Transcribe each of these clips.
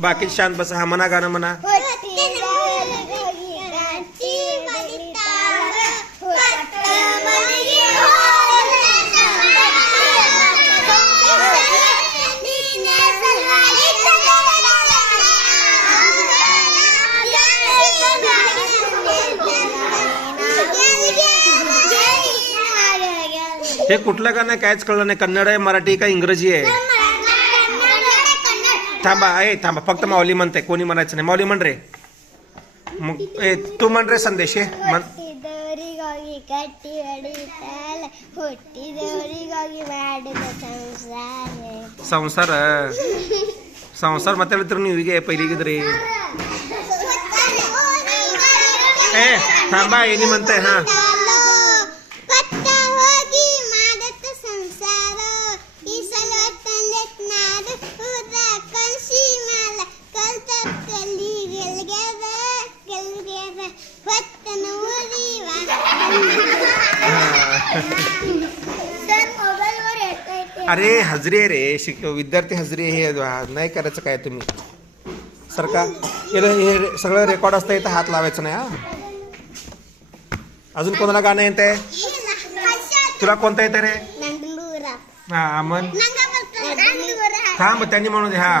बाकी शांत बसा हा म्हणा गाणं म्हणा. हे कुठलं गाणं कायच कळलं नाही. कन्नड आहे मराठी का इंग्रजी आहे? थांबा ए थांबा फक्त माऊली म्हणते कोणी म्हणायचं नाही. माऊली म्हण रे. मग ए तू म्हण रे संदेश ए म्हण. ದೋರಿ ಹೋಗಿ ಕಟ್ಟಿ ಹೊಡಿತಾಳೆ ಹುಟ್ಟಿದವರಿಗೆ ಹೋಗಿ ಮಾಡಿದ ಸಂಸಾರ ಸಂಸಾರ ಸಂಸಾರ ನೀವು ಹೀಗೆ ಪೈಲಿಗಿದ್ರಿ ಏ थांबा ಏನಿ म्हणताय हा. अरे हजरी रे. शिक विद्यार्थी हजरी हे नाही करायचं काय तुम्ही? सरका हे सगळं रेकॉर्ड असतं इथं हात लावायचं नाही हा? अजून कोणाला गाणं येत आहे तुला कोणतं येतं रे? हा मन हा मग त्यांनी म्हणून हा.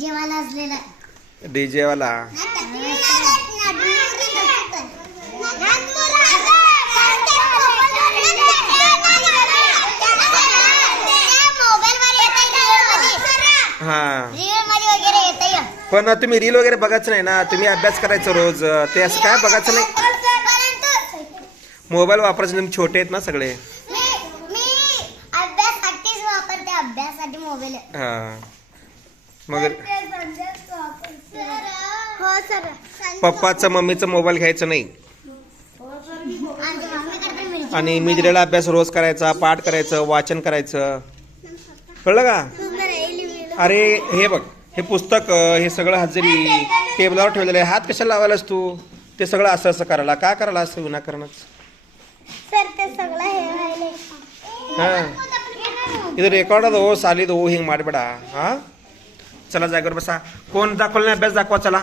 डीजे वाला असलेला डीजे वाला हा पण तुम्ही रील वगैरे बघायचं नाही ना? तुम्ही अभ्यास करायचं रोज ते असं काय बघायचं नाही? मोबाईल वापरायचे तुम्ही छोटे आहेत ना सगळे? अभ्यासाठीच वापरते अभ्यासासाठी मोबाईल. हा. मग हो सर पप्पाचं मम्मीचं मोबाईल घ्यायचं नाही मम्मीकडे मिळते आणि मी दिलेला अभ्यास रोज करायचा पाठ करायचं वाचन करायचं कळलं का अरे हे बघ हे पुस्तक हे सगळं हजेरी टेबलावर ठेवलेलं आहे हात कशाला लावायलास तू ते सगळं असं असं करायला का करायला असं विनाकारणच सर ते सगळं हे व्हायले हां ಇದು ರೆಕಾರ್ಡ್ ಅದು ಸಾಲಿದು ಹಿಂಗೆ ಮಾಡಬೇಡ ಹಾಂ चला जागेवर बसा. कोण दाखवलं नाही? बेस्ट दाखवा चला.